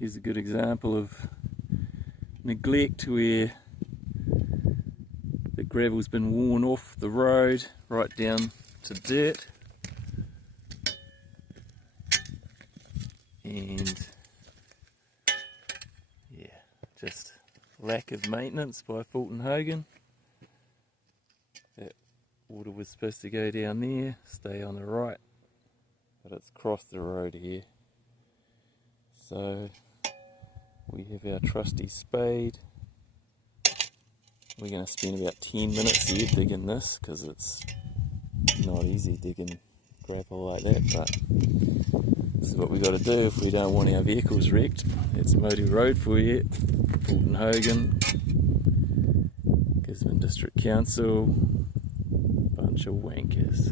Here's a good example of neglect where the gravel's been worn off the road right down to dirt, and yeah, just lack of maintenance by Fulton Hogan. That water was supposed to go down there, stay on the right, but it's crossed the road here. So we have our trusty spade. We're going to spend about 10 minutes here digging this, because it's not easy digging gravel like that, but this is what we got to do if we don't want our vehicles wrecked. It's Motu Road for you, Fulton Hogan, Gisborne District Council, bunch of wankers.